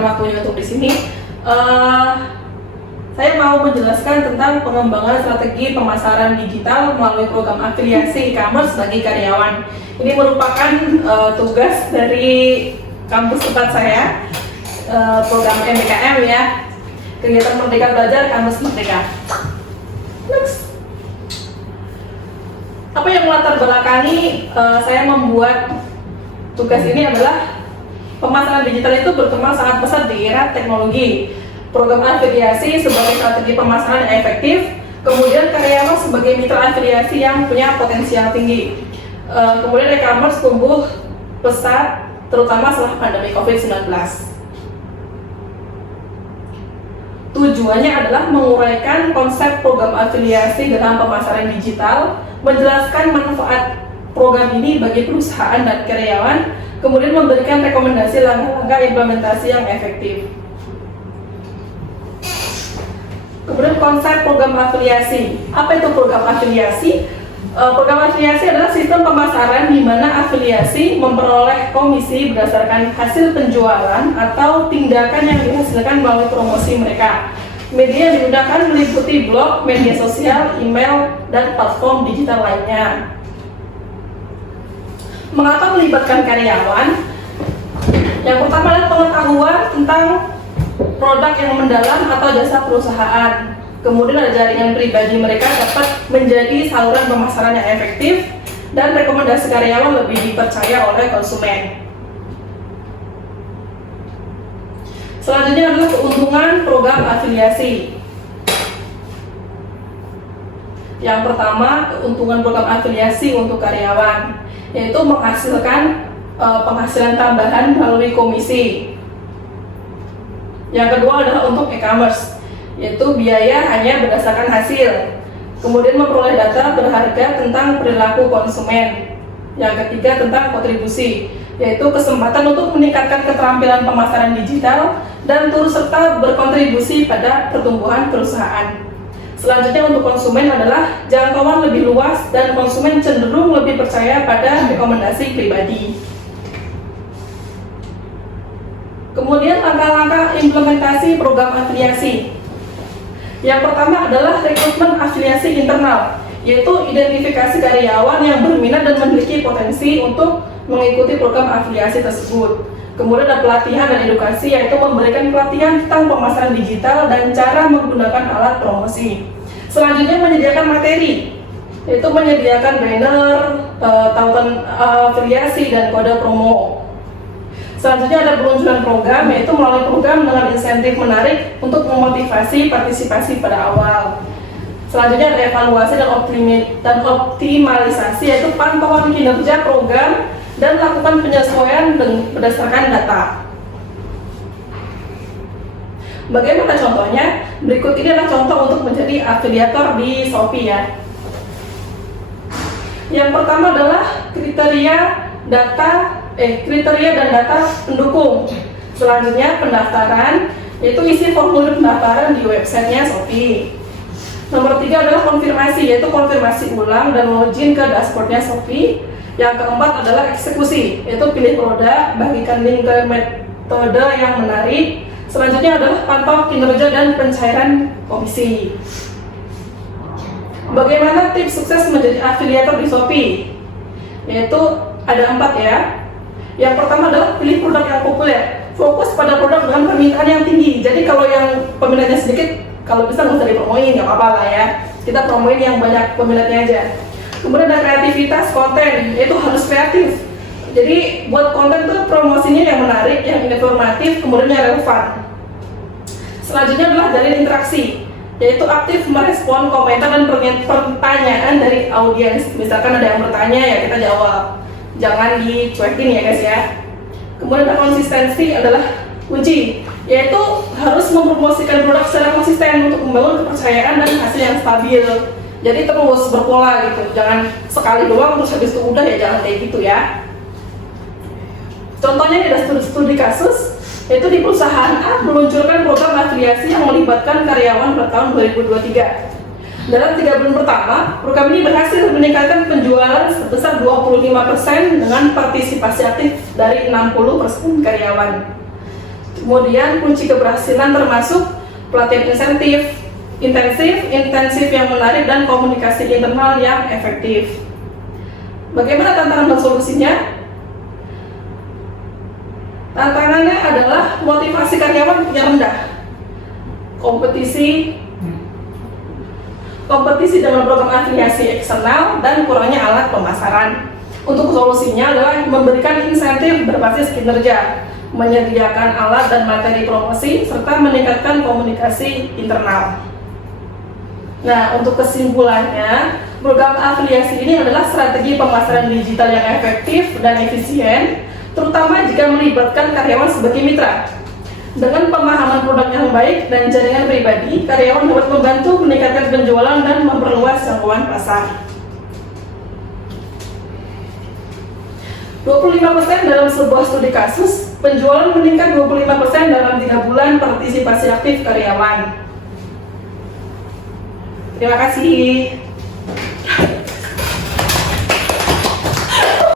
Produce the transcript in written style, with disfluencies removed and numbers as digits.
dan waktunya untuk di sini. Saya mau menjelaskan tentang pengembangan strategi pemasaran digital melalui program afiliasi e-commerce bagi karyawan. Ini merupakan tugas dari kampus tempat saya, program MBKM ya, kegiatan Merdeka Belajar Kampus Merdeka. Next. Apa yang melatar belakangi saya membuat tugas ini adalah pemasaran digital itu berkembang sangat pesat di era teknologi. Program afiliasi sebagai strategi pemasaran yang efektif, kemudian karyawan sebagai mitra afiliasi yang punya potensial tinggi. Kemudian e-commerce tumbuh pesat, terutama setelah pandemi COVID-19. Tujuannya adalah menguraikan konsep program afiliasi dalam pemasaran digital, menjelaskan manfaat program ini bagi perusahaan dan karyawan, kemudian memberikan rekomendasi langkah-langkah implementasi yang efektif. Kemudian konsep program afiliasi. Apa itu program afiliasi? Program afiliasi adalah sistem pemasaran di mana afiliasi memperoleh komisi berdasarkan hasil penjualan atau tindakan yang dihasilkan melalui promosi mereka. Media yang digunakan meliputi blog, media sosial, email, dan platform digital lainnya. Mengapa melibatkan karyawan? Yang pertama adalah pengetahuan tentang produk yang mendalam atau jasa perusahaan. Kemudian ada jaringan pribadi mereka dapat menjadi saluran pemasaran yang efektif, dan rekomendasi karyawan lebih dipercaya oleh konsumen. Selanjutnya adalah keuntungan program afiliasi. Yang pertama, keuntungan program afiliasi untuk karyawan, yaitu menghasilkan penghasilan tambahan melalui komisi. Yang kedua adalah untuk e-commerce, yaitu biaya hanya berdasarkan hasil. Kemudian memperoleh data berharga tentang perilaku konsumen. Yang ketiga tentang kontribusi, yaitu kesempatan untuk meningkatkan keterampilan pemasaran digital dan turut serta berkontribusi pada pertumbuhan perusahaan. Selanjutnya untuk konsumen adalah jangkauan lebih luas dan konsumen cenderung lebih percaya pada rekomendasi pribadi. Kemudian langkah-langkah implementasi program afiliasi. Yang pertama adalah rekrutmen afiliasi internal, yaitu identifikasi karyawan yang berminat dan memiliki potensi untuk mengikuti program afiliasi tersebut. Kemudian ada pelatihan dan edukasi, yaitu memberikan pelatihan tentang pemasaran digital dan cara menggunakan alat promosi. Selanjutnya menyediakan materi, yaitu menyediakan banner, tautan afiliasi, dan kode promo. Selanjutnya ada peluncuran program, yaitu melalui program dengan insentif menarik untuk memotivasi partisipasi pada awal. Selanjutnya ada evaluasi dan optimalisasi, yaitu pantauan kinerja program dan lakukan penyesuaian berdasarkan data. Bagaimana contohnya? Berikut ini adalah contoh untuk menjadi afiliator di Shopee ya. Yang pertama adalah kriteria dan data pendukung. Selanjutnya pendaftaran, yaitu isi formulir pendaftaran di websitenya Shopee. Nomor 3 adalah konfirmasi, yaitu konfirmasi ulang dan login ke dashboardnya Shopee. Yang keempat adalah eksekusi, yaitu pilih produk, bagikan link ke metode yang menarik. Selanjutnya adalah pantau kinerja dan pencairan komisi. Bagaimana tips sukses menjadi afiliator di Shopee? Yaitu ada 4 ya. Yang pertama adalah pilih produk yang populer. Fokus pada produk dengan permintaan yang tinggi. Jadi kalau yang peminatnya sedikit, kalau bisa nggak usah dipromoin, nggak apa-apa lah ya. Kita promoin yang banyak peminatnya aja. Kemudian ada kreativitas konten, yaitu harus kreatif. Jadi buat konten tuh promosinya yang menarik, yang informatif, kemudian yang relevan. Selanjutnya adalah jalin interaksi, yaitu aktif merespon komentar dan pertanyaan dari audiens. Misalkan ada yang bertanya ya kita jawab. Jangan dicuekin ya guys ya. Kemudian konsistensi adalah kunci, yaitu harus mempromosikan produk secara konsisten untuk membangun kepercayaan dan hasil yang stabil. Jadi terus berpola gitu, jangan sekali doang terus habis itu udah ya, jangan kayak gitu ya. Contohnya ini ada studi kasus, yaitu di perusahaan A meluncurkan program afiliasi yang melibatkan karyawan pada tahun 2023. Dalam 3 bulan pertama, program ini berhasil meningkatkan penjualan sebesar 25% dengan partisipasi aktif dari 60% karyawan. Kemudian kunci keberhasilan termasuk pelatihan intensif yang menarik, dan komunikasi internal yang efektif. Bagaimana tantangan dan solusinya? Tantangannya adalah motivasi karyawan yang rendah, kompetisi dengan program afiliasi eksternal, dan kurangnya alat pemasaran. Untuk solusinya adalah memberikan insentif berbasis kinerja, menyediakan alat dan materi promosi, serta meningkatkan komunikasi internal. Nah, untuk kesimpulannya, program afiliasi ini adalah strategi pemasaran digital yang efektif dan efisien, terutama jika melibatkan karyawan sebagai mitra. Dengan pemahaman produk yang baik dan jaringan pribadi, karyawan dapat membantu meningkatkan penjualan dan memperluas jangkauan pasar. 25% dalam sebuah studi kasus, penjualan meningkat 25% dalam 3 bulan partisipasi aktif karyawan. Terima kasih.